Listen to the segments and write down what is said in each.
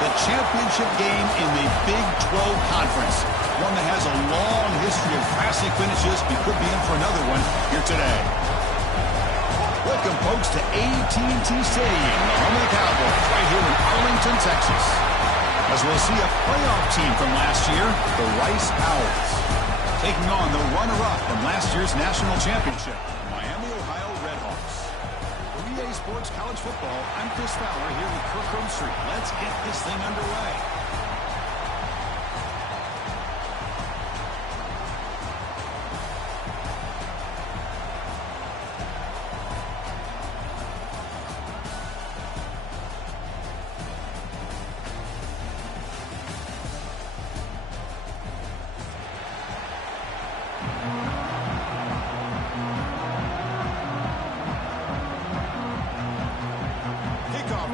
The championship game in the Big 12 Conference. One that has a long history of classic finishes. We could be in for another one here today. Welcome, folks, to AT&T Stadium, the home of the Cowboys, right here in Arlington, Texas. As we'll see a playoff team from last year, the Rice Owls, taking on the runner-up from last year's national championship, Miami, Ohio Redhawks. For EA Sports College Football, I'm Chris Fowler here with Kirk Herbstreit. Let's get this thing underway.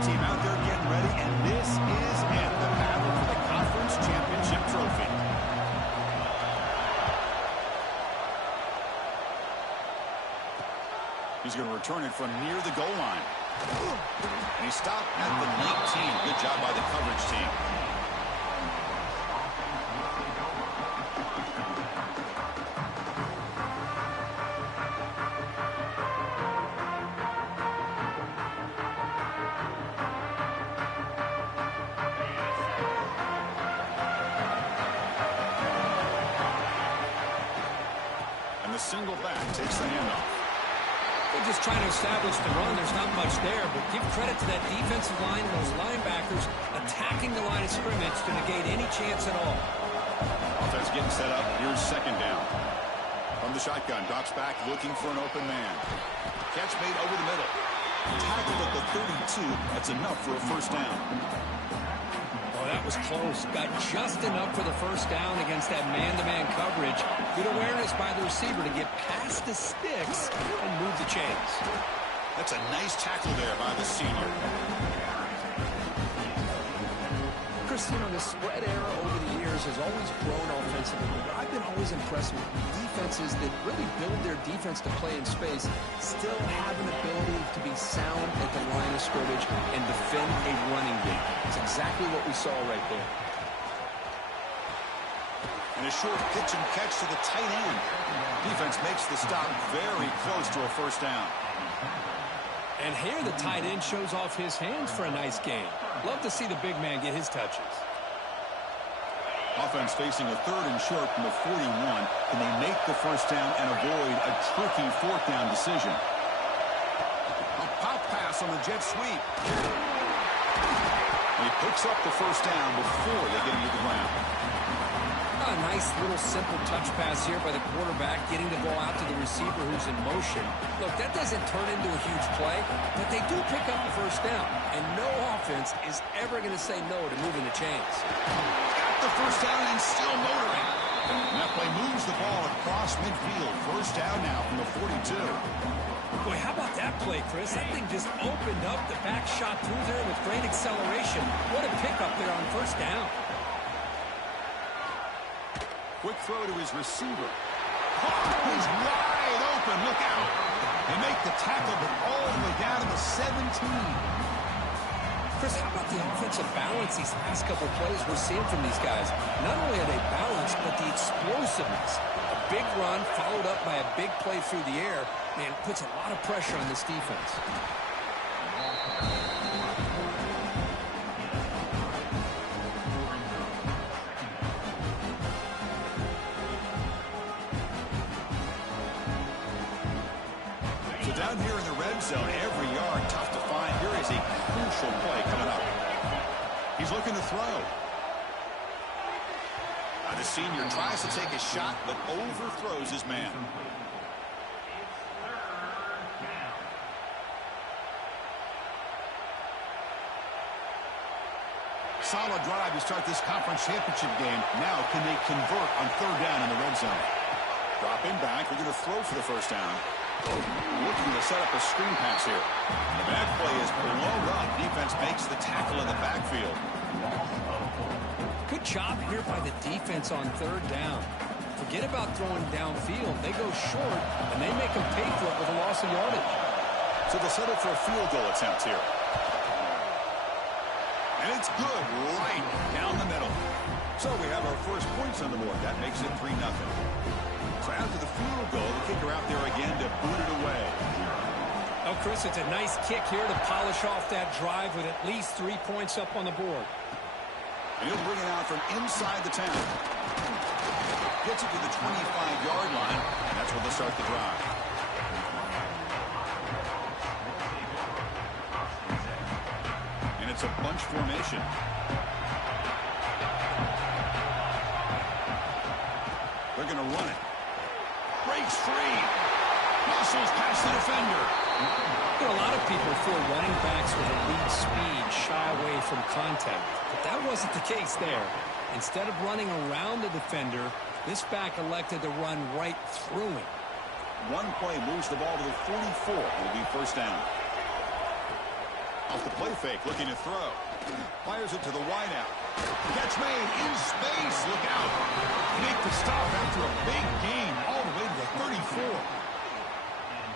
Team out there getting ready, and this is it, the battle for the conference championship trophy. He's going to return it from near the goal line. And he stopped at the 19. Good job by the coverage team. Single back takes the handoff. They're just trying to establish the run. There's not much there, but give credit to that defensive line and those linebackers attacking the line of scrimmage to negate any chance at all. Offense getting set up. Here's second down. From the shotgun, drops back looking for an open man. Catch made over the middle. Tackled at the 32. That's enough for a first down. That was close. Got just enough for the first down against that man-to-man coverage. Good awareness by the receiver to get past the sticks and move the chains. That's a nice tackle there by the senior. Chris, you know, the spread era over the years has always grown offensively, but I've been always impressed with defenses that really build their defense to play in space, still have an ability to be sound at the line of scrimmage and defend a running game. It's exactly what we saw right there. And a short pitch and catch to the tight end. Defense makes the stop very close to a first down. And here the tight end shows off his hands for a nice gain. Love to see the big man get his touches. Offense facing a third and short from the 41. Can they make the first down and avoid a tricky fourth down decision? A pop pass on the jet sweep. And he picks up the first down before they get him to the ground. A nice little simple touch pass here by the quarterback, getting the ball out to the receiver who's in motion. Look, that doesn't turn into a huge play, but they do pick up the first down, and no offense is ever going to say no to moving the chains. Got the first down and still motoring. And that play moves the ball across midfield. First down now from the 42. Boy, how about that play, Chris? That thing just opened up. The back shot through there with great acceleration. What a pickup there on first down. Quick throw to his receiver. He's wide open. Look out. They make the tackle, but all the way down to the 17. Chris, how about the offensive balance these last couple plays we're seeing from these guys? Not only are they balanced, but the explosiveness. A big run followed up by a big play through the air. Man, puts a lot of pressure on this defense. Down here in the red zone, every yard tough to find. Here is a crucial play coming up. He's looking to throw. The senior tries to take a shot, but overthrows his man. Solid drive to start this conference championship game. Now, can they convert on third down in the red zone? Dropping back. They're going to throw for the first down. Looking to set up a screen pass here. The back play is blown up. Defense makes the tackle in the backfield. Good job here by the defense on third down. Forget about throwing downfield. They go short, and they make them pay for it with a loss of yardage. So they'll settle for a field goal attempt here. And it's It's good right down the middle. So we have our first points on the board. That makes it 3-0. So after the field goal, the kicker out there again to boot it away. Oh, Chris, it's a nice kick here to polish off that drive with at least 3 points up on the board. And he'll bring it out from inside the 10. Gets it to the 25-yard line, and that's where they'll start the drive. And it's a bunch formation. They're going to run it. Breaks free. Muscles past the defender. You know, a lot of people feel running backs with elite speed shy away from contact, but that wasn't the case there. Instead of running around the defender, this back elected to run right through him. One play moves the ball to the 44. It'll be first down. Off the play fake, looking to throw. Fires it to the wideout. Catch made in space. Look out. Make the stop after a big gain all the way to the 34.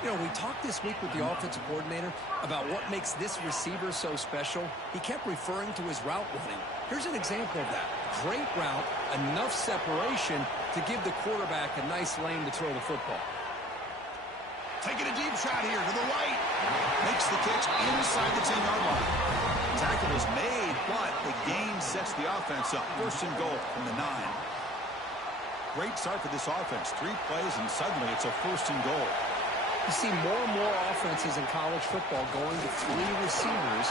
You know, we talked this week with the offensive coordinator about what makes this receiver so special. He kept referring to his route running. Here's an example of that. Great route, enough separation to give the quarterback a nice lane to throw the football. Taking a deep shot here to the right. Makes the catch inside the 10-yard line. Tackle is made, but the gain sets the offense up. First and goal from the 9. Great start for this offense. 3 plays, and suddenly it's a first and goal. You see more and more offenses in college football going to 3 receivers.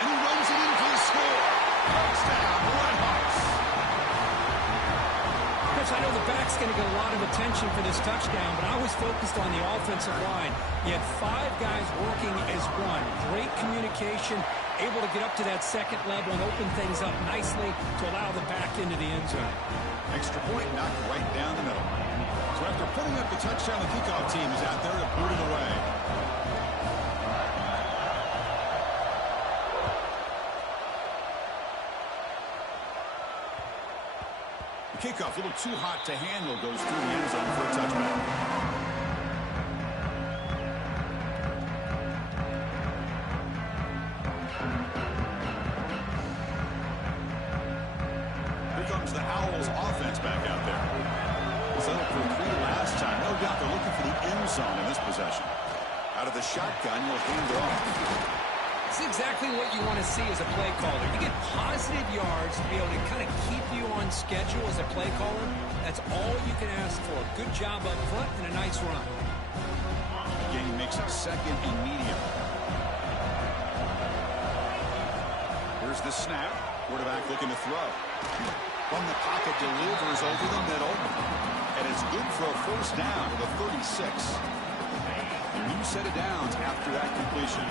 And he runs it in for the score. Touchdown, Redhawks. Chris, I know the back's going to get a lot of attention for this touchdown, but I was focused on the offensive line. You had 5 guys working as one. Great communication, able to get up to that second level and open things up nicely to allow the back into the end zone. Extra point knocked right down the middle. So after putting up the touchdown, the kickoff team is out there to boot it away. The kickoff, a little too hot to handle, goes through the end zone for a touchback. Here comes the Owls offense back out there. Settled for 3 last time. No doubt they're looking for the end zone in this possession. Out of the shotgun, you'll hand it off. It's exactly what you want to see as a play caller. You get positive yards to be able to kind of keep you on schedule as a play caller. That's all you can ask for. Good job up front and a nice run. Again, he makes it second and medium. Here's the snap. Quarterback looking to throw. From the pocket, delivers over the middle. And it's good for a first down to the 36. A new set of downs after that completion.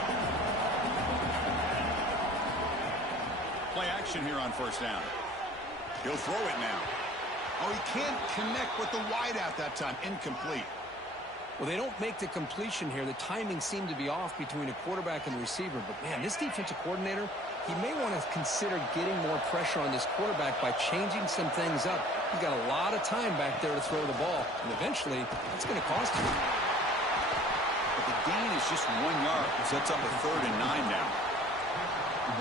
Play action here on first down. He'll throw it now. Oh, he can't connect with the wideout that time. Incomplete. Well, they don't make the completion here. The timing seemed to be off between a quarterback and the receiver. But, man, this defensive coordinator, he may want to consider getting more pressure on this quarterback by changing some things up. He's got a lot of time back there to throw the ball. And eventually, it's going to cost him. But the gain is just 1 yard. Sets up a 3rd and 9 now.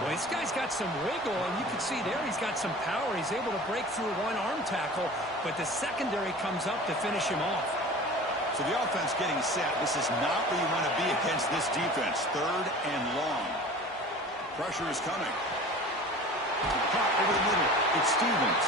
Well, this guy's got some wiggle, and you can see there he's got some power. He's able to break through one arm tackle, but the secondary comes up to finish him off. So the offense getting set. This is not where you want to be against this defense. 3rd and long. Pressure is coming. Caught over the middle. It's Stevens.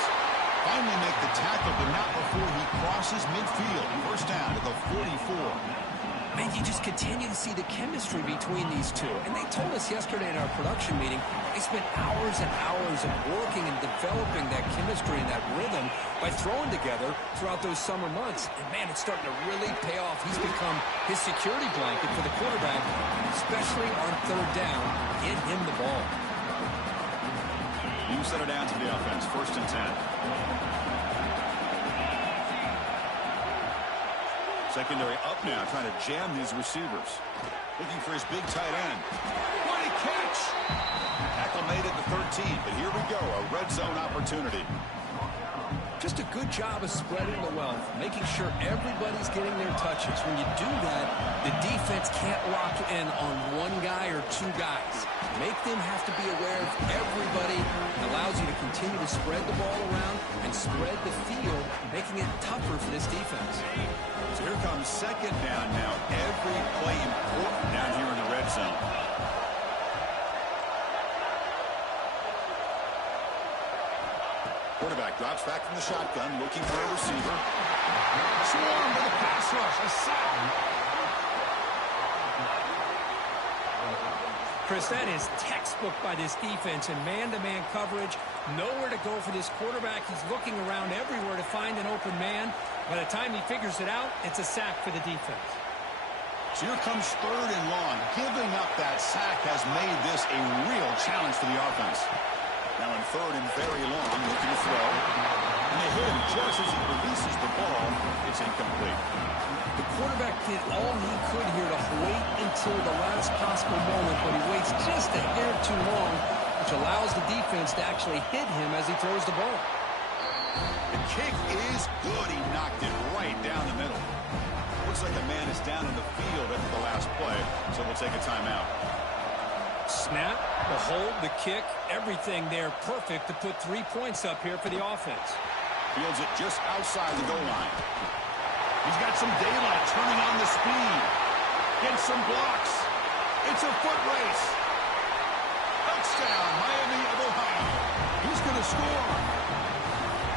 Finally make the tackle, but not before he crosses midfield. First down to the 44. Man, you just continue to see the chemistry between these two. And they told us yesterday in our production meeting, they spent hours and hours of working and developing that chemistry and that rhythm by throwing together throughout those summer months. And, man, it's starting to really pay off. He's become his security blanket for the quarterback, especially on 3rd down. Get him the ball. New set of downs for the offense. 1st and 10. Secondary up now, trying to jam his receivers. Looking for his big tight end. What a catch! Tackle made at the 13, but here we go, a red zone opportunity. Just a good job of spreading the wealth, making sure everybody's getting their touches. When you do that, the defense can't lock in on one guy or two guys. Make them have to be aware of everybody. It allows you to continue to spread the ball around and spread the field, making it tougher for this defense. So here comes second down now. Every play important down here in the red zone. Quarterback drops back from the shotgun, looking for a receiver. Swarm with a pass rush, a sack. Chris, that is textbook by this defense in man-to-man coverage. Nowhere to go for this quarterback. He's looking around everywhere to find an open man. By the time he figures it out, it's a sack for the defense. So here comes third and long. Giving up that sack has made this a real challenge for the offense. Now in third and very long, looking to throw. And they hit him just as he releases the ball. It's incomplete. The quarterback did all he could here to wait until the last possible moment, but he waits just a hair too long, which allows the defense to actually hit him as he throws the ball. The kick is good. He knocked it right down the middle. Looks like a man is down in the field after the last play, so we'll take a timeout. Snap, the hold, the kick, everything there perfect to put 3 points up here for the offense. Fields it just outside the goal line. He's got some daylight, turning on the speed. Gets some blocks. It's a foot race. Touchdown, Miami of Ohio. He's going to score.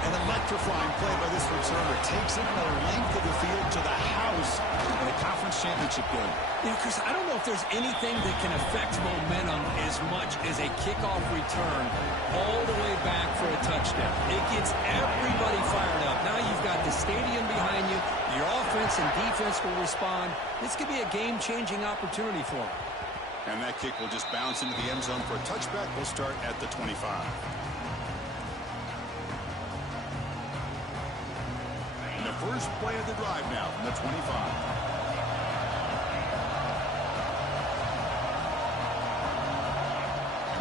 An electrifying play by this returner. Takes it the length of the field to the house in a conference championship game. You know, Chris, I don't know if there's anything that can affect momentum as much as a kickoff return all the way back for a touchdown. It gets everybody fired up. Now you've got the stadium behind you. Your offense and defense will respond. This could be a game-changing opportunity for them. And that kick will just bounce into the end zone for a touchback. We'll start at the 25. And the first play of the drive now from the 25.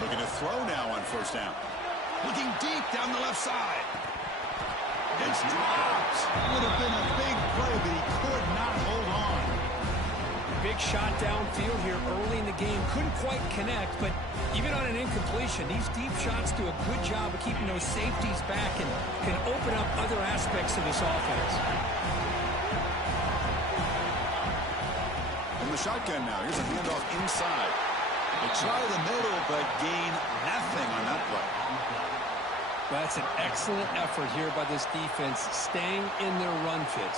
Looking to throw now on first down. Looking deep down the left side. It's dropped. Would have been a big play, but he could not hold on. Big shot downfield here early in the game. Couldn't quite connect, but even on an incompletion, these deep shots do a good job of keeping those safeties back and can open up other aspects of this offense. From the shotgun now, here's a handoff inside. They try the middle, but gain nothing on that play. That's an excellent effort here by this defense, staying in their run fit,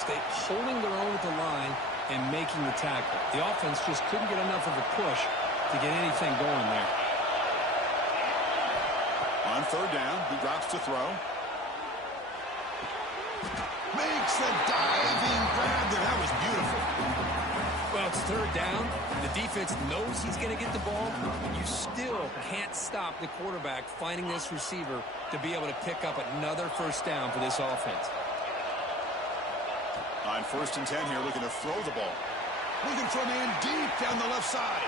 holding their own at the line and making the tackle. The offense just couldn't get enough of a push to get anything going there. On third down, he drops to throw. Makes a diving grab there. That was beautiful. Well, it's third down. The defense knows he's going to get the ball, but you still can't stop the quarterback finding this receiver to be able to pick up another first down for this offense. On first and 10 here, looking to throw the ball. Looking for a man deep down the left side.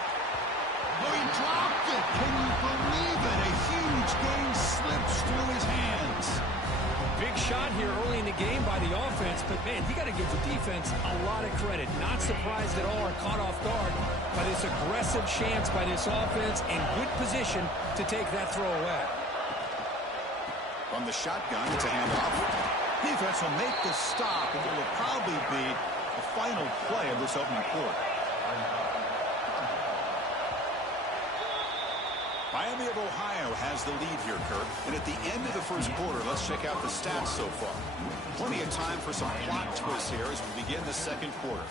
Oh, he dropped it. Can you believe it? A huge gain slips through his hands. Big shot here early in the game by the offense, but, man, you got to give the defense a lot of credit. Not surprised at all or caught off guard by this aggressive chance by this offense in good position to take that throw away. From the shotgun, it's a handoff. Defense will make the stop, and it will probably be the final play of this opening quarter. Miami of Ohio has the lead here, Kurt. And at the end of the first quarter, let's check out the stats so far. Plenty of time for some plot twists here as we begin the second quarter.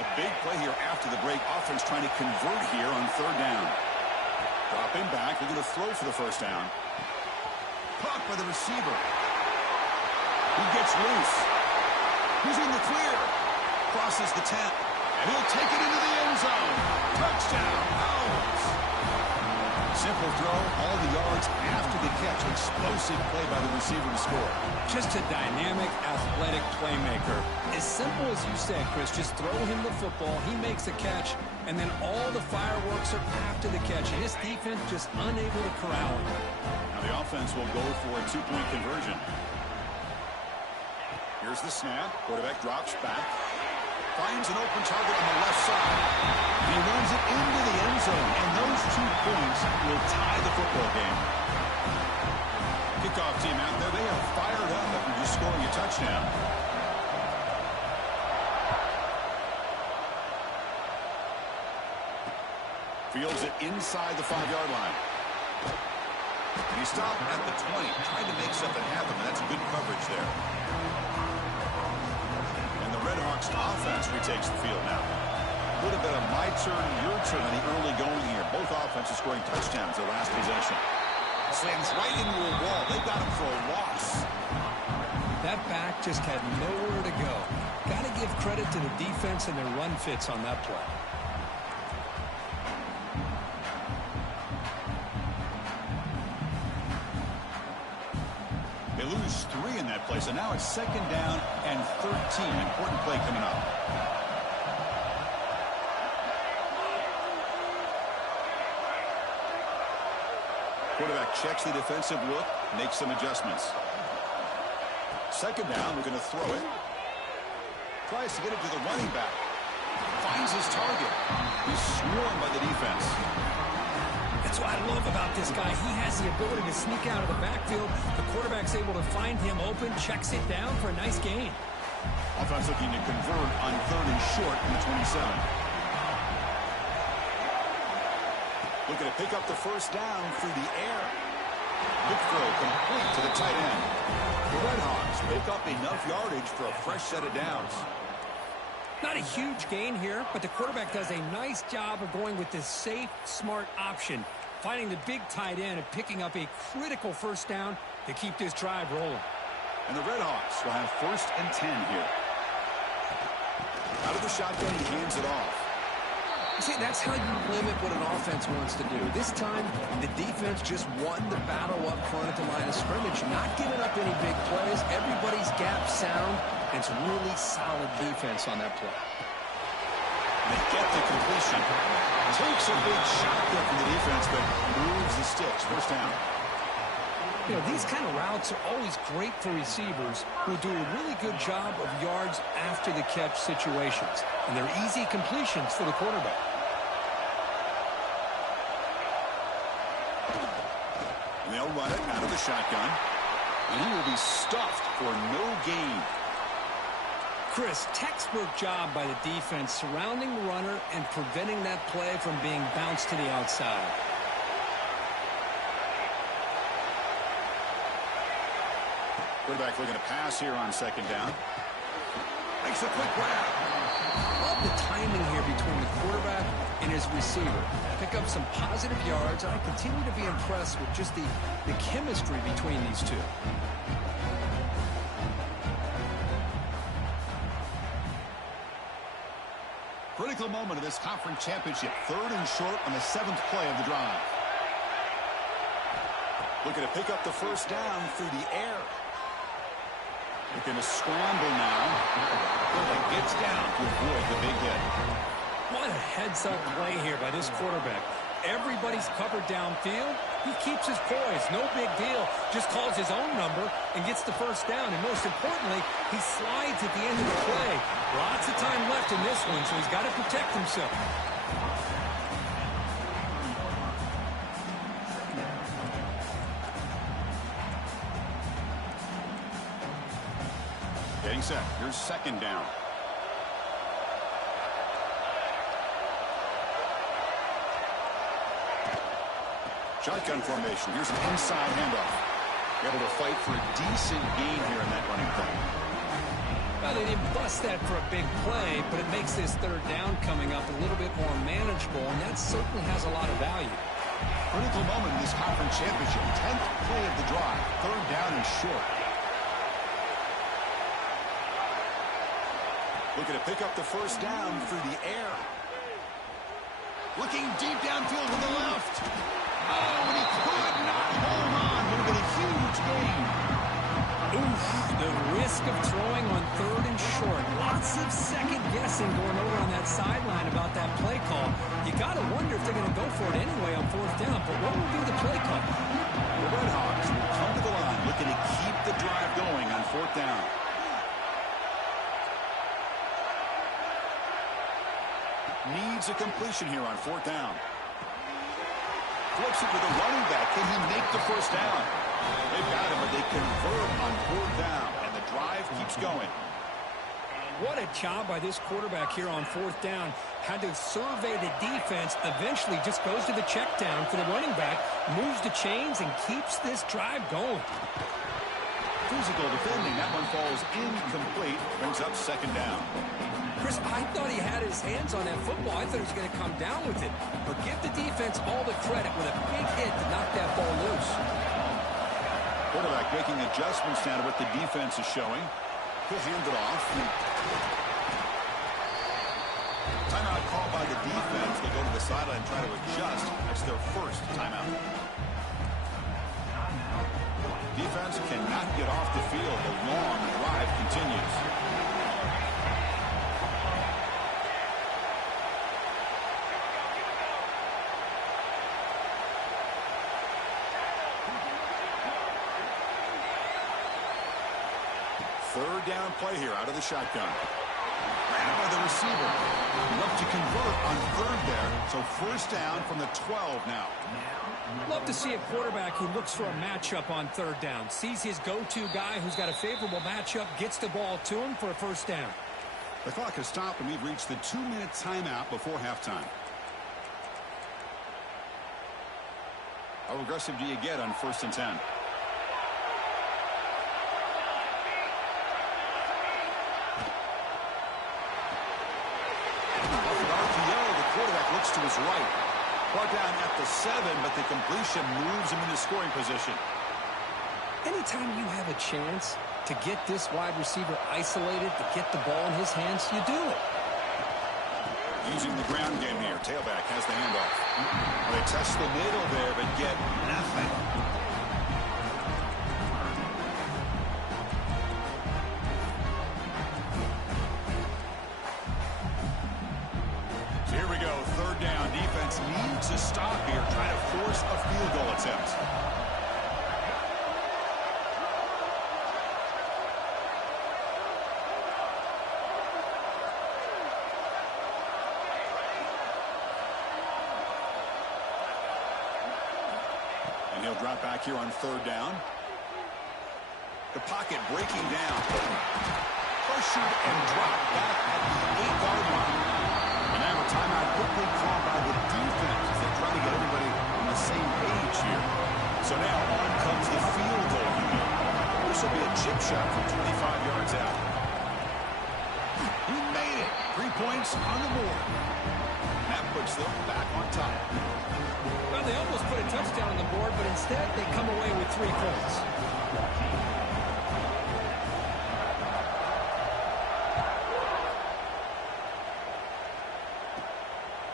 A big play here after the break. Offense trying to convert here on third down. Dropping back. We're going to throw for the first down. Caught by the receiver. He gets loose. He's in the clear. Crosses the 10. And he'll take it into the end zone. Touchdown. Owls. Simple throw, all the yards after the catch. Explosive play by the receiver to score. Just a dynamic, athletic playmaker. As simple as you said, Chris, just throw him the football, he makes a catch, and then all the fireworks are after the catch. And his defense just unable to corral him. Now the offense will go for a two-point conversion. Here's the snap. Quarterback drops back. Finds an open target on the left side. He runs it into the end zone, and those 2 points will tie the football game. Kickoff team out there, they are fired up after just scoring a touchdown. Fields it inside the 5-yard line. He stopped at the 20, tried to make something happen, and that's good coverage there. Redhawks offense retakes the field now. Would have been a my turn, your turn in the early going here. Both offenses scoring touchdowns their last possession. Slams right into a wall. They got him for a loss. That back just had nowhere to go. Got to give credit to the defense and their run fits on that play. They lose 3 in that play, so now it's 2nd down and 13. Important play coming up. Quarterback checks the defensive look, makes some adjustments. 2nd down, we're going to throw it. Tries to get it to the running back. Finds his target. He's swarmed by the defense. That's what I love about this guy. He has the ability to sneak out of the backfield. The quarterback's able to find him open, checks it down for a nice gain. Offense looking to convert on 3rd and short in the 27. Looking to pick up the 1st down through the air. Good throw complete to the tight end. The Redhawks pick up enough yardage for a fresh set of downs. Not a huge gain here, but the quarterback does a nice job of going with this safe, smart option, finding the big tight end and picking up a critical 1st down to keep this drive rolling. And the Redhawks will have 1st and 10 here. Out of the shotgun, he hands it off. See, that's how you limit what an offense wants to do. This time, the defense just won the battle up front at the line of scrimmage, not giving up any big plays. Everybody's gap sound. It's really solid defense on that play. They get the completion. Takes a big shot there from the defense, but moves the sticks. 1st down. You know, these kind of routes are always great for receivers who do a really good job of yards after the catch situations. And they're easy completions for the quarterback. And they'll run it out of the shotgun. And he will be stuffed for no gain. Chris, textbook job by the defense surrounding the runner and preventing that play from being bounced to the outside. Quarterback looking to pass here on 2nd down. Makes a quick grab. Love the timing here between the quarterback and his receiver. Pick up some positive yards, and I continue to be impressed with just the chemistry between these two. Critical moment of this conference championship. 3rd and short on the 7th play of the drive. Looking to pick up the 1st down through the air. Looking to scramble now. But gets down to avoid the big hit. What a heads-up play here by this quarterback. Everybody's covered downfield. He keeps his poise. No big deal. Just calls his own number and gets the 1st down. And most importantly, he slides at the end of the play. Lots of time left in this one, so he's got to protect himself. Getting set. Here's 2nd down. Shotgun formation. Here's an inside handoff. Able to fight for a decent gain here in that running play. Well, they didn't bust that for a big play, but it makes this 3rd down coming up a little bit more manageable, and that certainly has a lot of value. Critical moment in this conference championship. 10th play of the drive. 3rd down and short. Looking to pick up the 1st down through the air. Looking deep downfield to the left. Oh, and he could not hold on. Would have been a huge gain. Oof, the risk of throwing on 3rd and short. Lots of second guessing going over on that sideline about that play call. You got to wonder if they're going to go for it anyway on 4th down. But what will be the play call? The Redhawks will come to the line looking to keep the drive going on 4th down. Needs a completion here on 4th down. Flips it to the running back. Can he make the first down? They've got him, but they convert on 4th down, and the drive keeps going. What a job by this quarterback here on 4th down. Had to survey the defense, eventually just goes to the check down for the running back, moves the chains, and keeps this drive going. Physical defending. That one falls incomplete. Brings up 2nd down. Chris, I thought he had his hands on that football. I thought he was going to come down with it. But give the defense all the credit with a big hit to knock that ball loose. Quarterback making adjustments now to what the defense is showing. He'll hand it off. Timeout called by the defense. They go to the sideline and try to adjust. That's their first timeout. Defense cannot get off the field. The long drive continues. Third down play here out of the shotgun. Ran by the receiver. Look to convert on 3rd there. So 1st down from the 12 now. Love to see a quarterback who looks for a matchup on 3rd down. Sees his go-to guy who's got a favorable matchup, gets the ball to him for a 1st down. The clock has stopped, and we've reached the 2-minute timeout before halftime. How aggressive do you get on 1st and 10? Looks to his right. Brought down at the 7, but the completion moves him into scoring position. Anytime you have a chance to get this wide receiver isolated, to get the ball in his hands, you do it. Using the ground game here. Tailback has the handoff. They test the middle there, but get nothing. Here we go, 3rd down. Defense needs to stop here, try to force a field goal attempt. And he'll drop back here on 3rd down. The pocket breaking down. Pressured and dropped back at the 8-yard line. And now a timeout quickly called by the defense as they try to get everybody on the same page here. So now on comes the field goal unit. This will be a chip shot from 25 yards out. He made it. 3 points on the board. That puts them back on top. Well, they almost put a touchdown on the board, but instead they come away with 3 points.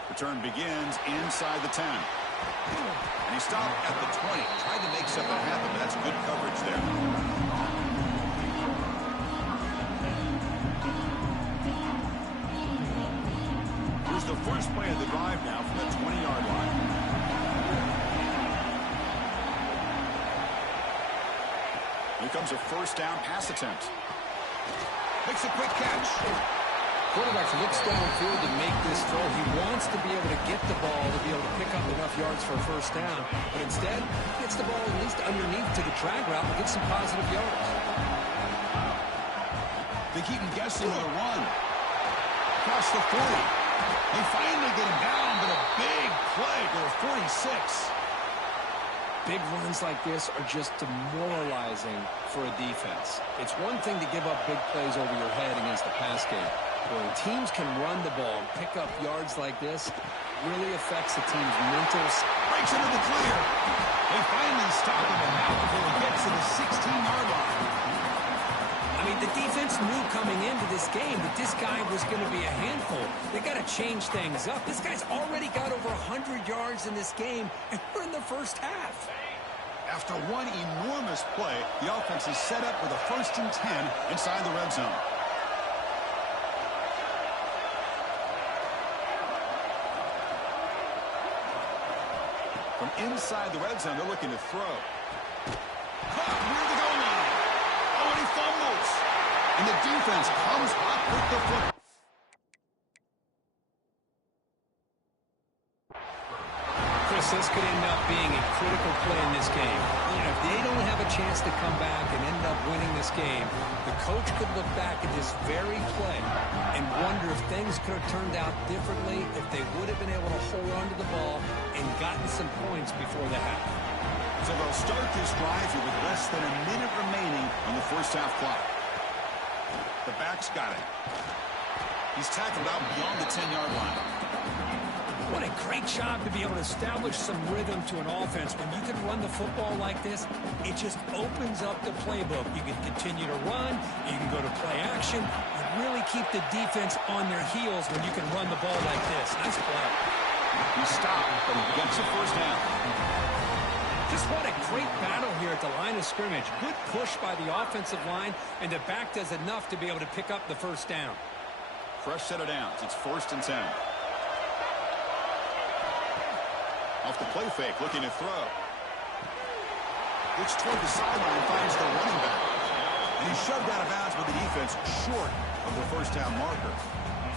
Return begins inside the 10. And he stopped at the 20. Tried to make something happen, but that's good coverage there. Here's the first play of the drive now from the 20-yard line. Here comes a 1st down pass attempt. Makes a quick catch. Quarterback looks downfield to make this throw. He wants to be able to get the ball to be able to pick up enough yards for a 1st down. But instead, gets the ball at least underneath to the drag route and gets some positive yards. They keep him guessing with a run. Across the 40. They finally get him down, but a big play to the 46. Big runs like this are just demoralizing for a defense. It's one thing to give up big plays over your head against the pass game. When teams can run the ball and pick up yards like this, it really affects the team's mental. Breaks into the clear. They finally stop him, and now before he gets to the 16-yard line. I mean, the defense knew coming into this game that this guy was going to be a handful. They got to change things up. This guy's already got over 100 yards in this game, and we're in the first half. After one enormous play, the offense is set up with a 1st and 10 inside the red zone. From inside the red zone, they're looking to throw. Caught near the goal line. Oh, and he fumbles. And the defense comes up with the football. Chris, this could end up being a critical play in this game. You know, if they don't have a chance to come back and end up winning this game, the coach could look back at this very play and wonder if things could have turned out differently, if they would have been able to hold on to the ball and gotten some points before the half. So they'll start this drive here with less than a minute remaining on the first half clock. The back's got it. He's tackled out beyond the 10-yard line. What a great job to be able to establish some rhythm to an offense. When you can run the football like this, it just opens up the playbook. You can continue to run. You can go to play action. You really keep the defense on their heels when you can run the ball like this. Nice play. He stopped, but he gets a first down. Just what a great battle here at the line of scrimmage. Good push by the offensive line, and the back does enough to be able to pick up the first down. Fresh set of downs. It's 1st and 10. Off the play fake, looking to throw. Looks toward the sideline, finds the running back. And he's shoved out of bounds with the defense short of the first down marker.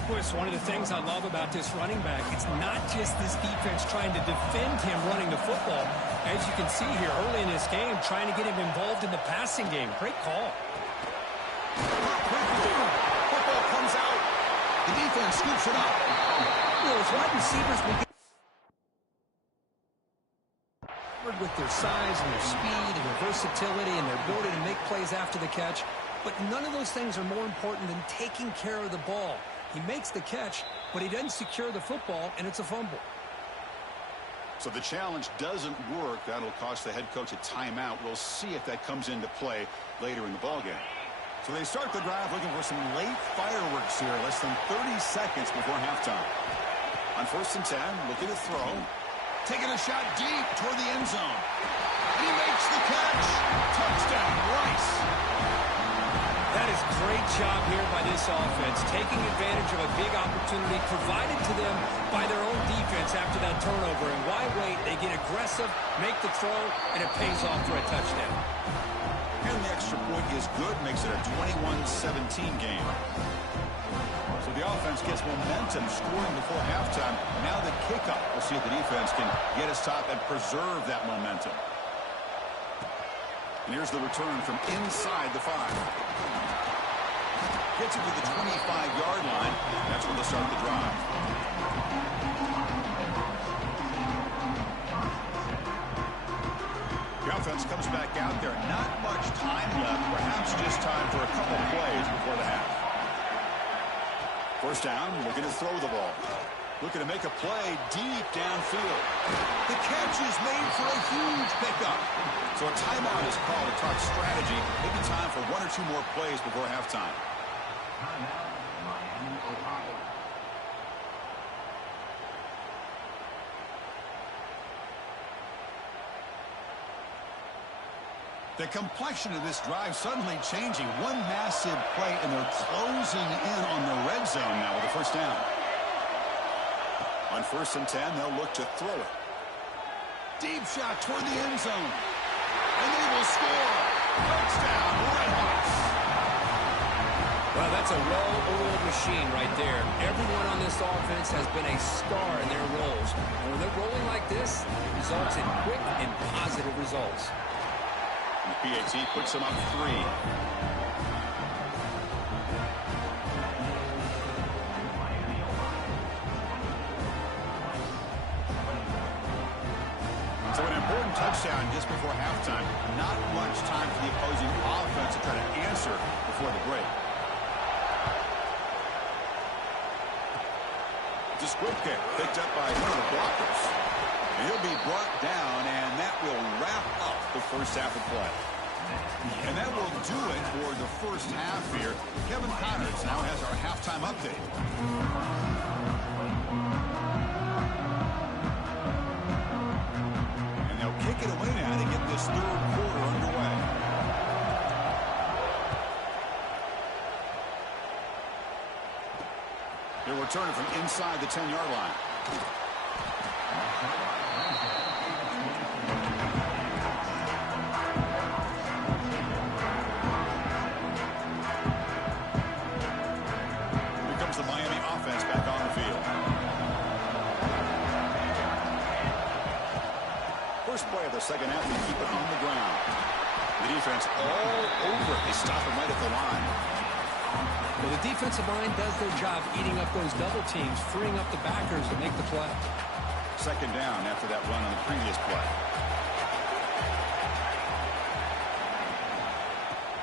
Chris, one of the things I love about this running back, it's not just this defense trying to defend him running the football. As you can see here early in this game, trying to get him involved in the passing game. Great call. Football comes out. The defense scoops it up. Those wide receivers will get with their size and their speed and their versatility and their ability to make plays after the catch. But none of those things are more important than taking care of the ball. He makes the catch, but he doesn't secure the football, and it's a fumble. So the challenge doesn't work. That'll cost the head coach a timeout. We'll see if that comes into play later in the ballgame. So they start the drive looking for some late fireworks here, less than 30 seconds before halftime. On 1st and 10, looking to throw. Taking a shot deep toward the end zone. And he makes the catch. Touchdown, Rice. That is a great job here by this offense, taking advantage of a big opportunity provided to them by their own defense after that turnover. And why wait? They get aggressive, make the throw, and it pays off for a touchdown. And the extra point is good, makes it a 21-17 game. So the offense gets momentum, scoring before halftime. Now the kickoff. We'll see if the defense can get a stop and preserve that momentum. And here's the return from inside the 5. Gets it to the 25-yard line. That's when they'll start the drive. The offense comes back out there. Not much time left. Perhaps just time for a couple plays before the half. First down, looking to throw the ball. Looking to make a play deep downfield. The catch is made for a huge pickup. So a timeout is called to talk strategy. Maybe time for 1 or 2 more plays before halftime. The complexion of this drive suddenly changing. One massive play, and they're closing in on the red zone now with a first down. On 1st and 10, they'll look to throw it. Deep shot toward the end zone. And they will score. Touchdown, Redhawks. Well, that's a well-oiled machine right there. Everyone on this offense has been a star in their roles. And when they're rolling like this, it results in quick and positive results. And the PAT puts them up 3. So an important touchdown just before halftime. Not much time for the opposing offense to try to answer before the break. It's a squib kick picked up by one of the blockers. And he'll be brought down, and that will wrap up the first half of play. And that will do it for the first half here. Kevin Connors now has our halftime update. And they'll kick it away now to get this third quarter underway. They're returning from inside the 10-yard line. Play of the second half, they keep it on the ground. The defense all over it. They stop him right at the line. Well, the defensive line does their job eating up those double teams, freeing up the backers to make the play. Second down after that run on the previous play.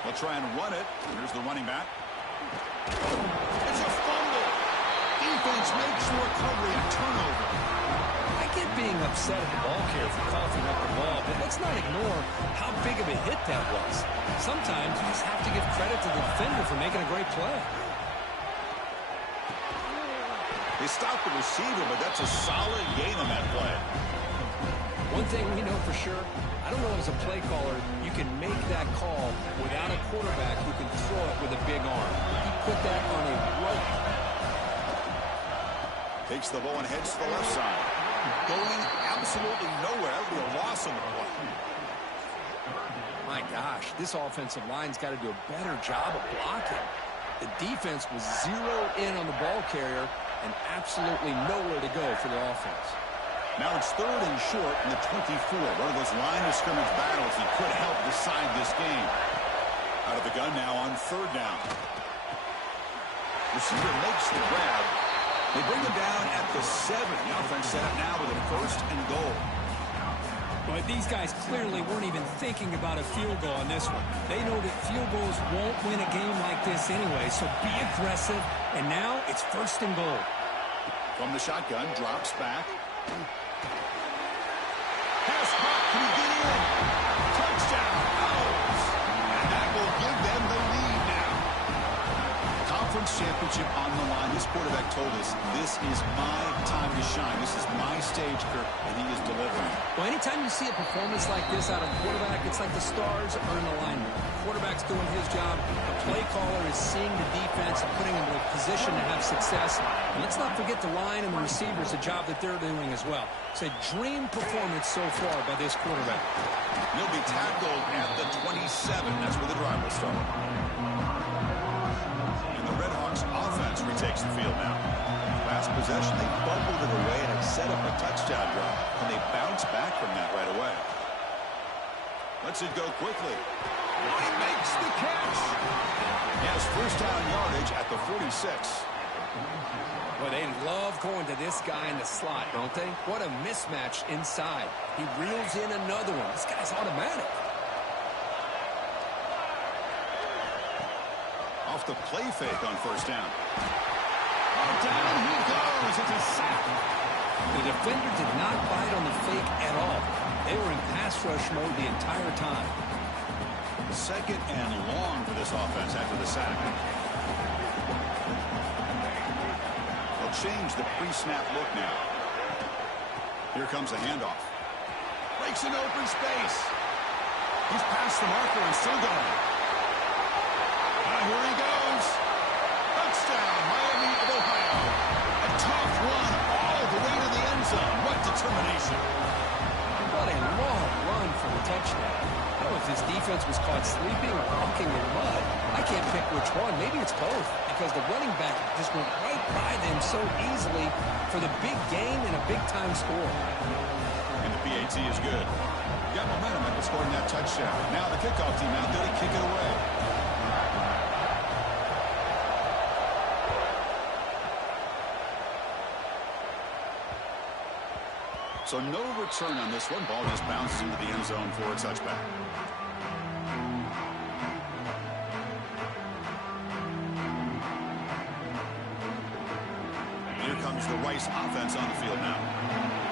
They'll try and run it. Here's the running back. It's a fumble. Defense makes the recovery and turnover. I get being upset at the ball carrier for coughing up the ball, but let's not ignore how big of a hit that was. Sometimes you just have to give credit to the defender for making a great play. They stopped the receiver, but that's a solid gain on that play. One thing we know for sure, I don't know as a play caller, you can make that call without a quarterback who can throw it with a big arm. He put that on a rope. Takes the ball and heads to the left side. Going absolutely nowhere. That would be a loss on the play. My gosh, this offensive line's got to do a better job of blocking. The defense was zeroed in on the ball carrier and absolutely nowhere to go for the offense. Now it's third and short in the 24. One of those line of scrimmage battles that could help decide this game. Out of the gun now on third down. Receiver makes the grab. They bring him down at the 7. The offense set up now with a first and goal. But these guys clearly weren't even thinking about a field goal on this one. They know that field goals won't win a game like this anyway, so be aggressive. And now it's first and goal. From the shotgun, drops back. Pass back, can he get in? Touchdown, Owls. And that will give them the lead now. Conference championship on the line. This quarterback told us, this is my time to shine. This is my stage, Kirk, and he is delivering. Well, anytime you see a performance like this out of a quarterback, it's like the stars are in alignment. The quarterback's doing his job. The play caller is seeing the defense and putting them in a position to have success. And let's not forget the line and the receivers, the job that they're doing as well. It's a dream performance so far by this quarterback. He'll be tackled at the 27. That's where the drive will start. And the Redhawks offense retakes the field now. Last possession, they bubbled it away and have set up a touchdown drive. And they bounce back from that right away. Lets it go quickly. He makes the catch. He has first down yardage at the 46. Well, they love going to this guy in the slot, don't they? What a mismatch inside. He reels in another one. This guy's automatic. Off the play fake on first down. Oh, down he goes. It's a sack. The defender did not bite on the fake at all. They were in pass rush mode the entire time. Second and long for this offense after the sack. They'll change the pre-snap look now. Here comes a handoff. Breaks into open space. He's past the marker and still going. Here he goes. Touchdown, Miami of Ohio. A tough run all the way to the end zone. What determination. What a long run for the touchdown. I don't know if his defense was caught sleeping or walking in mud. I can't pick which one. Maybe it's both, because the running back just went right by them so easily for the big gain and a big-time score. And the PAT is good. Got momentum after scoring that touchdown. Now the kickoff team out there to kick it away. So no return on this one. Ball just bounces into the end zone for a touchback. Here comes the Rice offense on the field now.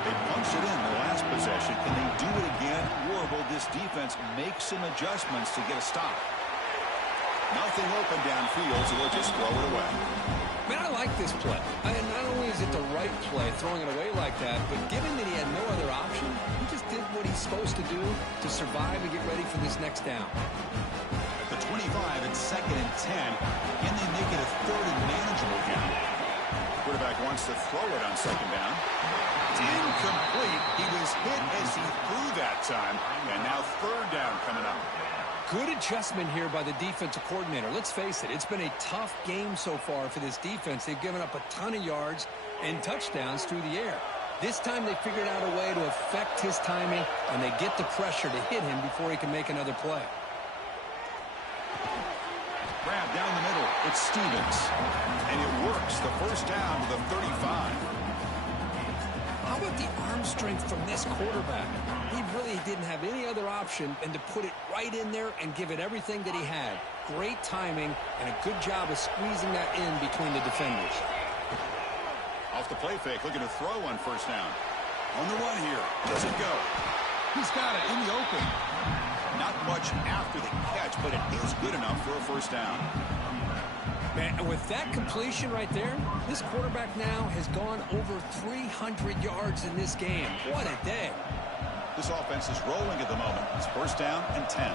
They punched it in the last possession. Can they do it again, or will this defense make some adjustments to get a stop? Nothing open downfield, so they'll just throw it away. Man, I like this play. And not only is it the right play, throwing it away like that, but given that he had no other option, he just did what he's supposed to do to survive and get ready for this next down. At the 25, it's 2nd and 10. Can they make it a 3rd and manageable here? Quarterback wants to throw it on 2nd down. It's incomplete. He was hit as he threw that time. And now 3rd down coming up. Good adjustment here by the defensive coordinator. Let's face it, it's been a tough game so far for this defense. They've given up a ton of yards and touchdowns through the air. This time they figured out a way to affect his timing, and they get the pressure to hit him before he can make another play. Grab down the middle. It's Stevens. And it works. The 1st down to the 35. How about the arm strength from this quarterback? He really didn't have any other option than to put it right in there and give it everything that he had. Great timing and a good job of squeezing that in between the defenders. Off the play fake, looking to throw on 1st down. On the run here. Does it go? He's got it in the open. Not much after the catch, but it is good enough for a 1st down. Man, with that completion right there, this quarterback now has gone over 300 yards in this game. What a day. This offense is rolling at the moment. It's 1st down and 10.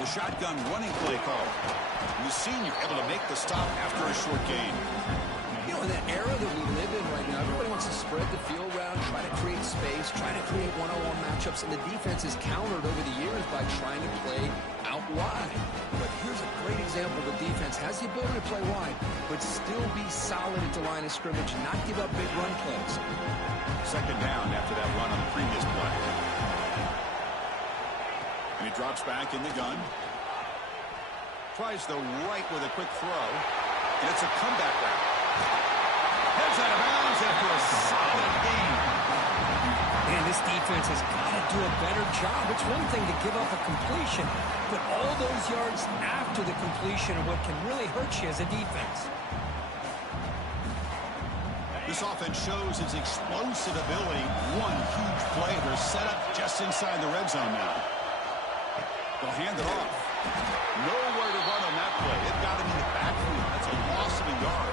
The shotgun running play call. The senior able to make the stop after a short gain. You know, in that era that we live in right now, everybody wants to spread the field around, try to create space, try to create one-on-one matchups, and the defense is countered over the years by trying to play out wide. But here's a great example. The defense has the ability to play wide, but still be solid at the line of scrimmage, not give up big run plays. 2nd down after that run on the previous play. And he drops back in the gun. Tries the right with a quick throw. And it's a comeback route. Heads out of bounds after a solid gain. Man, this defense has got to do a better job. It's one thing to give up a completion, but all those yards after the completion are what can really hurt you as a defense. This offense shows its explosive ability. One huge play. They're set up just inside the red zone now. They'll hand it off. Nowhere to run on that play. They've got him in the backfield. That's a loss of a yard.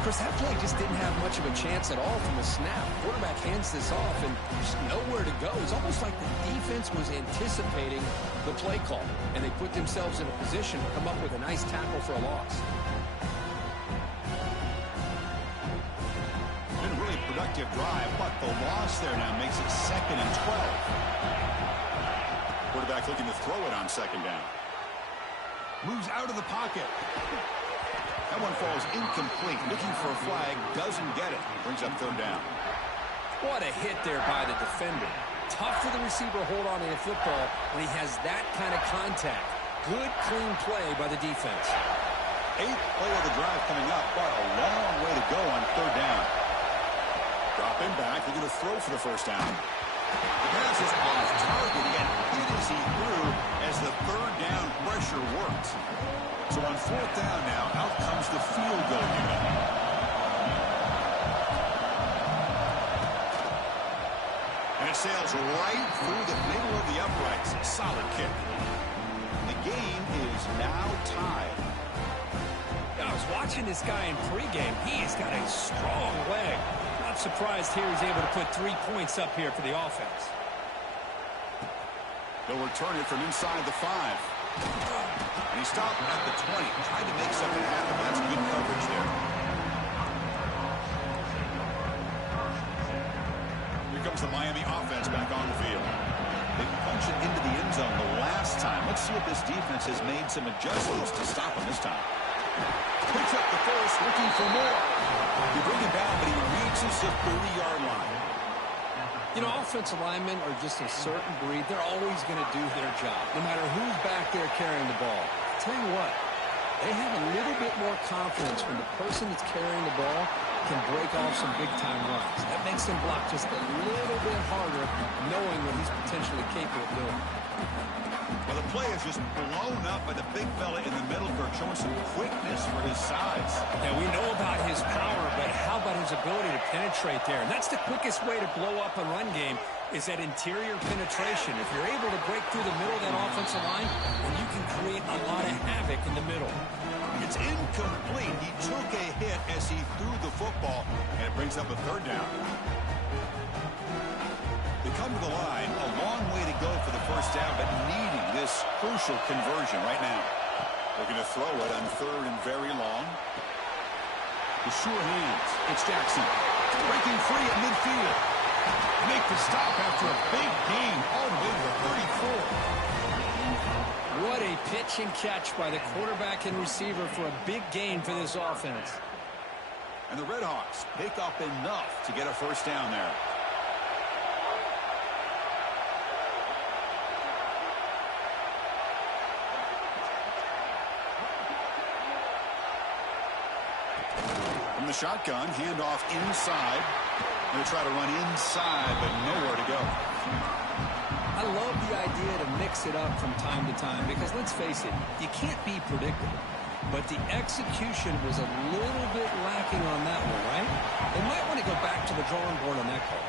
Chris, that play just didn't have much of a chance at all from the snap. Quarterback hands this off, and there's nowhere to go. It's almost like the defense was anticipating the play call, and they put themselves in a position to come up with a nice tackle for a loss. Been a really productive drive, but the loss there now makes it 2nd and 12. Quarterback looking to throw it on 2nd down. Moves out of the pocket. That one falls incomplete. Looking for a flag. Doesn't get it. Brings up 3rd down. What a hit there by the defender. Tough for the receiver to hold on to the football when he has that kind of contact. Good, clean play by the defense. 8th play of the drive coming up, but a long way to go on 3rd down. Dropping back. They're going to throw for the 1st down. The pass is off target. He got hit as he threw as the 3rd down pressure worked. So on 4th down now, out comes the field goal unit. And it sails right through the middle of the uprights. Solid kick. The game is now tied. I was watching this guy in pregame. He's got a strong leg. Not surprised here he's able to put 3 points up here for the offense. They'll return it from inside the 5. And he stopped at the 20. Tried to make something happen. That's good coverage there. Here comes the Miami offense back on the field. They punched it into the end zone the last time. Let's see if this defense has made some adjustments to stop him this time. Picks up the first, looking for more. They bring him down, but he reaches the 30-yard line. You know, offensive linemen are just a certain breed. They're always going to do their job, no matter who's back there carrying the ball. I'll tell you what, they have a little bit more confidence when the person that's carrying the ball can break off some big-time runs. That makes him block just a little bit harder, knowing what he's potentially capable of doing. Well, the play is just blown up by the big fella in the middle, Kirk, showing some quickness for his size. Now, we know about his power, but how about his ability to penetrate there? And that's the quickest way to blow up a run game, is that interior penetration. If you're able to break through the middle of that offensive line, then you can create a lot of havoc in the middle. It's incomplete. He took a hit as he threw the football, and it brings up a third down. They come to the line, a long way to go for the first down, but needing this crucial conversion right now. They're going to throw it on third and very long. The sure hands. It's Jackson. Breaking free at midfield. Make the stop after a big gain all the way to the 34. What a pitch and catch by the quarterback and receiver for a big gain for this offense. And the Redhawks pick up enough to get a first down there. From the shotgun, handoff inside. Going to try to run inside, but nowhere to go. I love the idea to mix it up from time to time because, let's face it, you can't be predictable. But the execution was a little bit lacking on that one, right? They might want to go back to the drawing board on that call.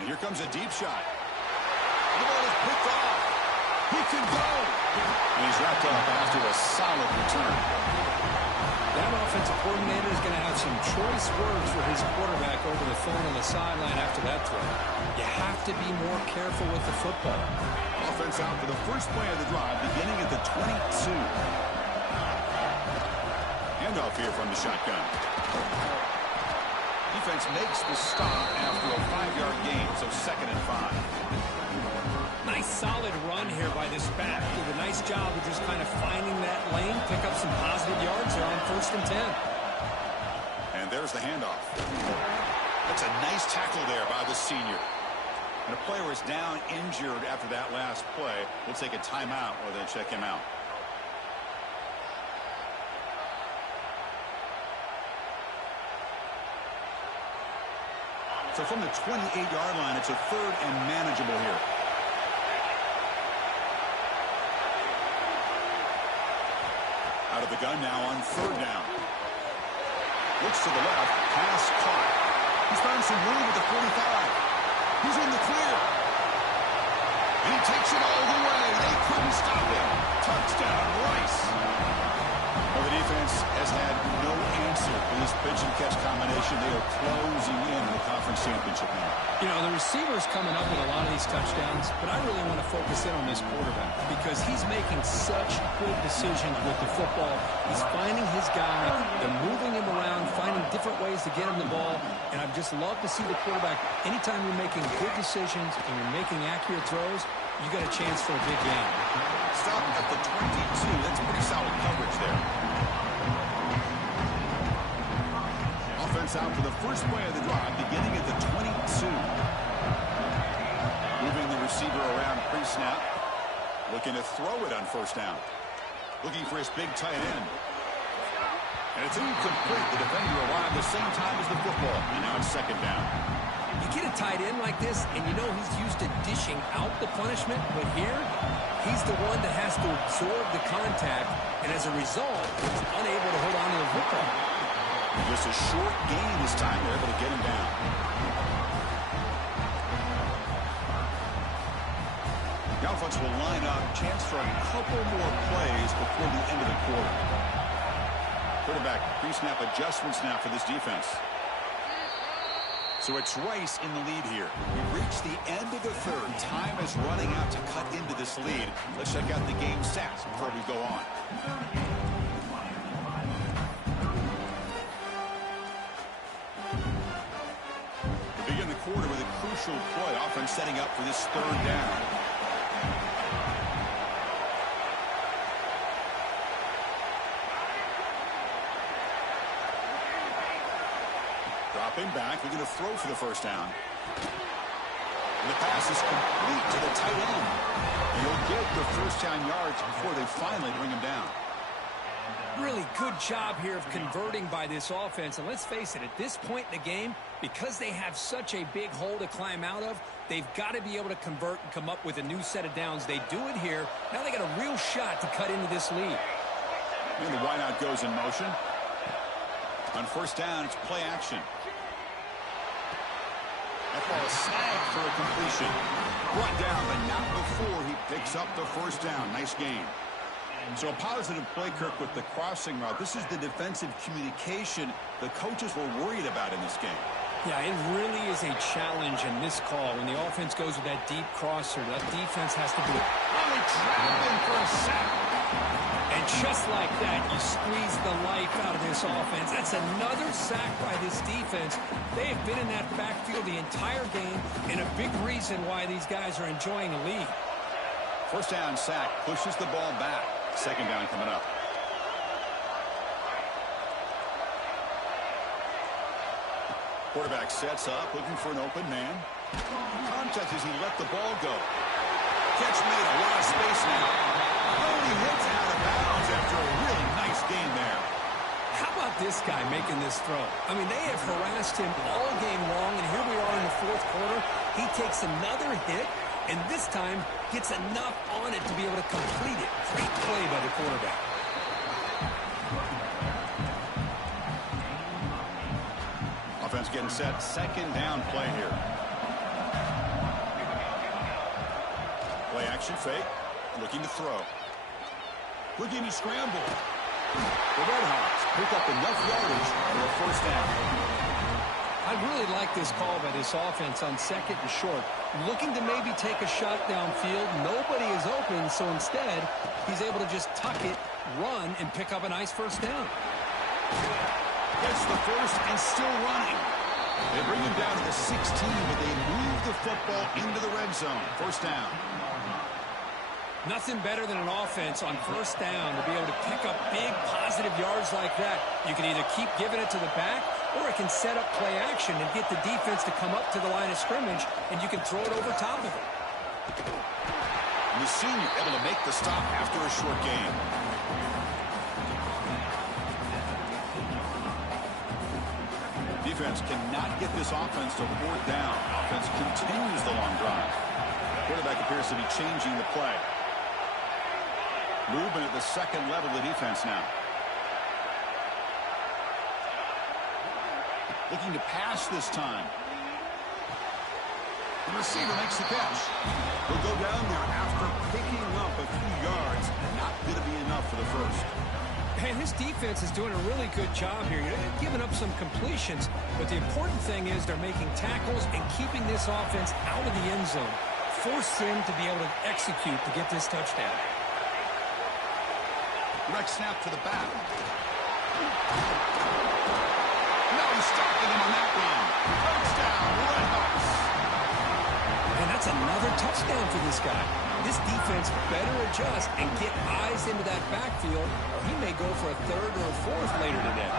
And here comes a deep shot. The ball is picked off. He can go. And he's wrapped up after a solid return. That offensive coordinator is going to have some choice words for his quarterback over the phone on the sideline after that throw. You have to be more careful with the football. Offense out for the first play of the drive, beginning at the 22. Handoff here from the shotgun. Defense makes the stop after a 5-yard gain, so 2nd and 5. Nice solid run here by this back. Did a nice job of just kind of finding that lane, pick up some positive yards there on 1st and 10. And there's the handoff. That's a nice tackle there by the senior. And a player is down injured after that last play. We'll take a timeout while they check him out. So from the 28-yard line, it's a 3rd and manageable here. Out of the gun now on 3rd down. Looks to the left. Pass caught. He's found some room at the 45. He's in the clear. And he takes it all the way. They couldn't stop him. Touchdown, Rice. Well, the defense has had no answer for this pitch and catch combination. They are closing in the conference championship now. You know, the receiver's coming up with a lot of these touchdowns, but I really want to focus in on this quarterback because he's making such good decisions with the football. He's finding his guy, they're moving him around, finding different ways to get him the ball, and I'd just love to see the quarterback, anytime you're making good decisions and you're making accurate throws, you got a chance for a big game. Stop at the 22. That's pretty solid coverage there. Offense out for the first play of the drive, beginning at the 22. Moving the receiver around pre-snap. Looking to throw it on 1st down. Looking for his big tight end. And it's incomplete. The defender arrived the same time as the football. And now it's 2nd down. You get a tight end like this, and you know he's used to dishing out the punishment, but here, he's the one that has to absorb the contact, and as a result, he's unable to hold on to the football. Just a short gain this time. They're able to get him down. The offense will line up. Chance for a couple more plays before the end of the quarter. Quarterback pre-snap adjustments now for this defense. So it's Rice in the lead here. We've reached the end of the 3rd. Time is running out to cut into this lead. Let's check out the game stats before we go on. We begin the quarter with a crucial play. Offense setting up for this 3rd down. Dropping back, we're going to throw for the 1st down. And the pass is complete to the tight end. And he'll get the 1st down yards before they finally bring him down. Really good job here of converting by this offense. And let's face it, at this point in the game, because they have such a big hole to climb out of, they've got to be able to convert and come up with a new set of downs. They do it here. Now they got a real shot to cut into this lead. And the wideout goes in motion. On first down, it's play action. That ball is snagged for a completion. Brought down, but not before he picks up the first down. Nice game. So a positive play, Kirk, with the crossing route. This is the defensive communication the coaches were worried about in this game. Yeah, it really is a challenge in this call. When the offense goes with that deep crosser, that defense has to be really trapping for a sack. And just like that, you squeeze the life out of this offense. That's another sack by this defense. They have been in that backfield the entire game, and a big reason why these guys are enjoying a lead. First down sack, pushes the ball back. Second down coming up. Quarterback sets up, looking for an open man. Contact as he let the ball go. Catch made, a lot of space now. Only hits out of bounds after a really nice game there. How about this guy making this throw? I mean, they have harassed him all game long, and here we are in the fourth quarter. He takes another hit, and this time gets enough on it to be able to complete it. Great play by the quarterback. Offense getting set. Second down play here. Play action fake. Looking to throw. Looking to scramble. The Redhawks pick up enough yardage for a first down. I really like this call by this offense on second and short. Looking to maybe take a shot downfield. Nobody is open, so instead, he's able to just tuck it, run, and pick up a nice first down. Gets the first and still running. They bring him down to the 16, but they move the football into the red zone. First down. Nothing better than an offense on first down to be able to pick up big positive yards like that. You can either keep giving it to the back, or it can set up play action and get the defense to come up to the line of scrimmage, and you can throw it over top of it. And the senior able to make the stop after a short game. Defense cannot get this offense to fourth down. Offense continues the long drive. Quarterback appears to be changing the play. Movement at the second level of the defense now. Looking to pass this time. The receiver makes the catch. He'll go down there after picking up a few yards. Not going to be enough for the first. And this defense is doing a really good job here. They're giving up some completions, but the important thing is they're making tackles and keeping this offense out of the end zone. Force him to be able to execute to get this touchdown. Direct snap to the back. No, he's stopping him on that run. Touchdown, Redhawks. And that's another touchdown for this guy. This defense better adjust and get eyes into that backfield, or he may go for a third or a fourth later today.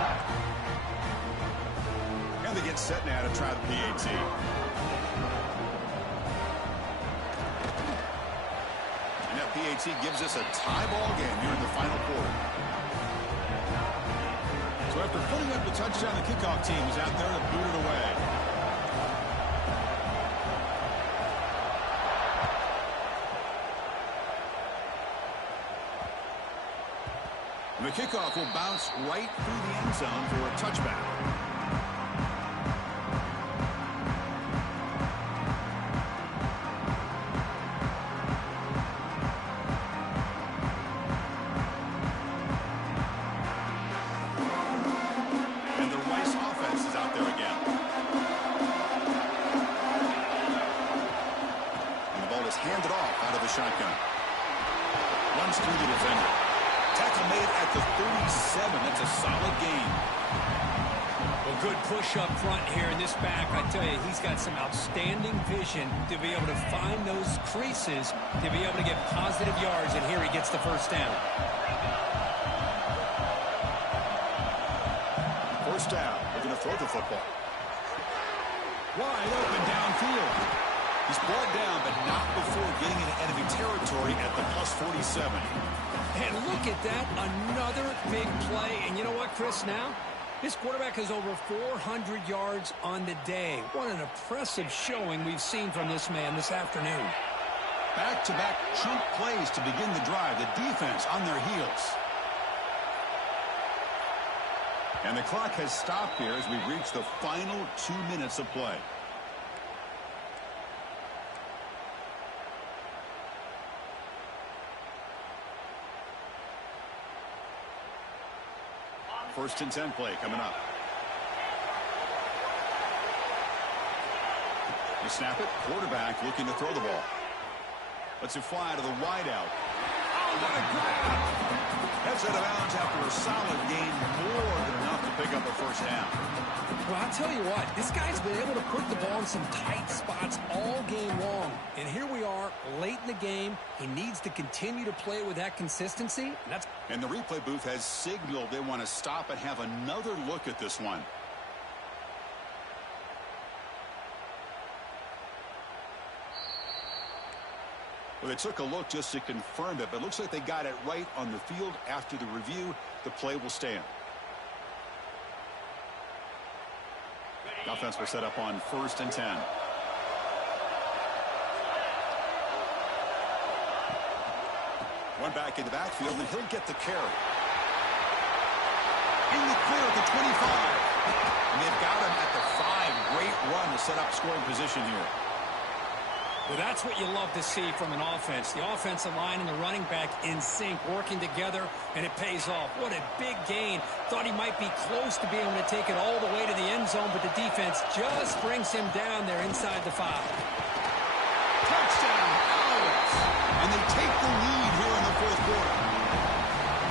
And they get set now to try the PAT. And that PAT gives us a tie ball game here in the final quarter. So after putting up the touchdown, the kickoff team is out there to boot it away. And the kickoff will bounce right through the end zone for a touchback. And the Rice offense is out there again. And the ball is handed off out of the shotgun. Runs through the defender. Tackle made at the 37. That's a solid gain. Well, good push up front here in this back. I tell you, he's got some outstanding vision to be able to find those creases, to be able to get positive yards, and here he gets the first down. First down. Looking to throw the football. Wide open downfield. He's brought down, but not before getting into enemy territory at the plus 47. And look at that, another big play. And you know what, Chris, now? This quarterback has over 400 yards on the day. What an impressive showing we've seen from this man this afternoon. Back-to-back chunk plays to begin the drive. The defense on their heels. And the clock has stopped here as we reach the final 2 minutes of play. First and 10 play coming up. You snap it. Quarterback looking to throw the ball. Lets it fly to the wideout. Oh, what a grab! Heads out of bounds after a solid gain, more than enough to pick up a first down. Well, I'll tell you what, this guy's been able to put the ball in some tight spots all game long. And here we are, late in the game. He needs to continue to play with that consistency. And the replay booth has signaled they want to stop and have another look at this one. Well, they took a look just to confirm it, but it looks like they got it right on the field. After the review, the play will stand. The offense will set up on first and 10. One back in the backfield, and he'll get the carry. In the clear at the 25. And they've got him at the 5. Great run to set up scoring position here. Well, that's what you love to see from an offense. The offensive line and the running back in sync, working together, and it pays off. What a big gain. Thought he might be close to being able to take it all the way to the end zone, but the defense just brings him down there inside the 5. Touchdown, Owls! And they take the lead here in the fourth quarter.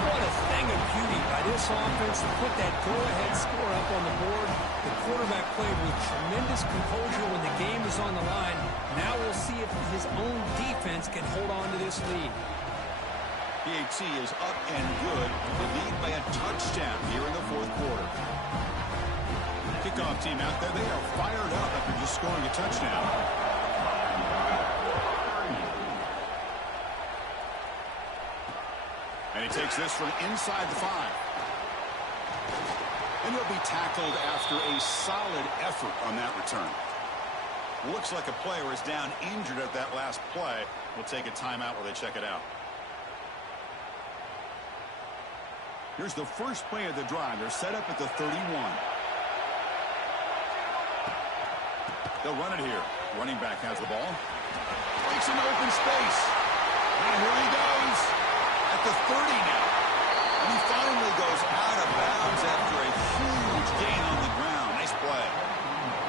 What a thing of beauty by this offense to put that go-ahead score up on the board. The quarterback played with tremendous composure when the game is on the line. Now we'll see if his own defense can hold on to this lead. PAT is up and good. The lead by a touchdown here in the fourth quarter. Kickoff team out there. They are fired up after just scoring a touchdown. And he takes this from inside the 5. And he'll be tackled after a solid effort on that return. Looks like a player is down injured at that last play. We'll take a timeout while they check it out. Here's the first play of the drive. They're set up at the 31. They'll run it here. Running back has the ball. Breaks into open space. And here he goes. At the 30 now. And he finally goes out of bounds after a huge gain on the ground. Nice play.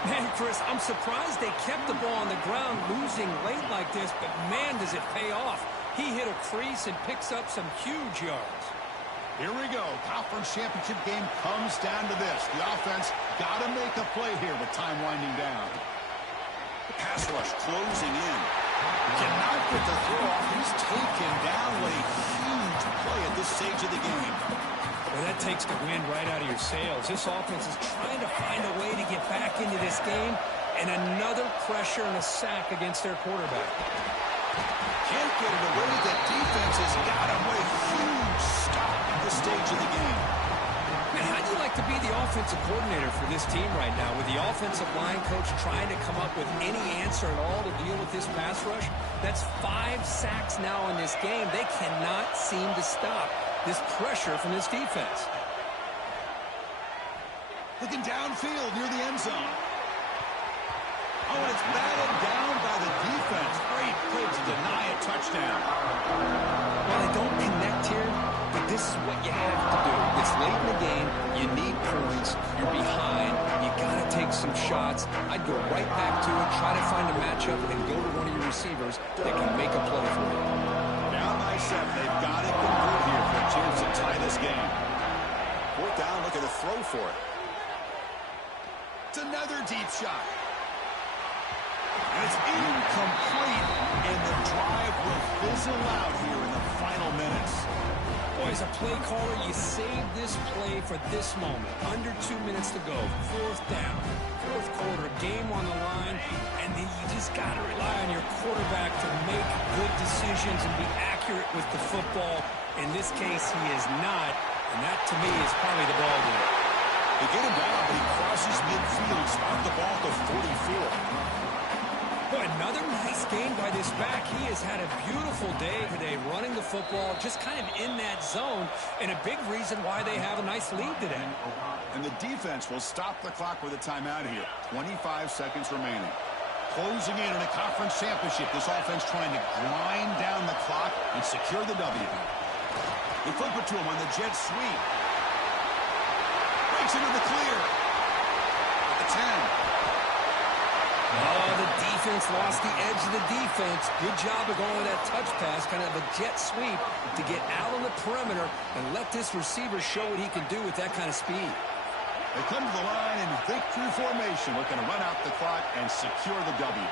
Man, Chris, I'm surprised they kept the ball on the ground losing late like this, but man, does it pay off. He hit a crease and picks up some huge yards. Here we go. Conference championship game comes down to this. The offense got to make a play here with time winding down. The pass rush closing in. Cannot get the throw off. He's taken down. What a huge play at this stage of the game. Well, that takes the wind right out of your sails. This offense is trying to find a way to get back into this game, and another pressure and a sack against their quarterback. Can't get it away. The defense has got him. What a huge stop at this stage of the game. Man, how do you like to be the offensive coordinator for this team right now, with the offensive line coach trying to come up with any answer at all to deal with this pass rush? That's 5 sacks now in this game. They cannot seem to stop this pressure from this defense. Looking downfield near the end zone. Oh, and it's batted down by the defense. Great play to deny a touchdown. Well, they don't connect here, but this is what you have to do. It's late in the game. You need points. You're behind. You got to take some shots. I'd go right back to it, try to find a matchup, and go to one of your receivers that can make a play for you. Down by 7. They've got to convert here for a chance to tie this game. 4th down, look at the throw for it. It's another deep shot. And it's incomplete, and the drive will fizzle out here in the final minutes. Boy, as a play caller, you save this play for this moment. Under 2 minutes to go. 4th down. 4th quarter, game on the line, and then you just got to rely on decisions and be accurate with the football. In this case, he is not, and that, to me, is probably the ball game. They get him down, but he crosses midfield, spot the ball to 44. Boy, another nice game by this back. He has had a beautiful day today running the football, just kind of in that zone, and a big reason why they have a nice lead today. And the defense will stop the clock with a timeout here. 25 seconds remaining. Closing in a conference championship, this offense trying to grind down the clock and secure the W. They flip it to him on the jet sweep. Breaks into the clear. At the 10. Oh, the defense lost the edge of the defense. Good job of going with that touch pass, kind of a jet sweep to get out on the perimeter and let this receiver show what he can do with that kind of speed. They come to the line in victory formation, looking to run out the clock and secure the W.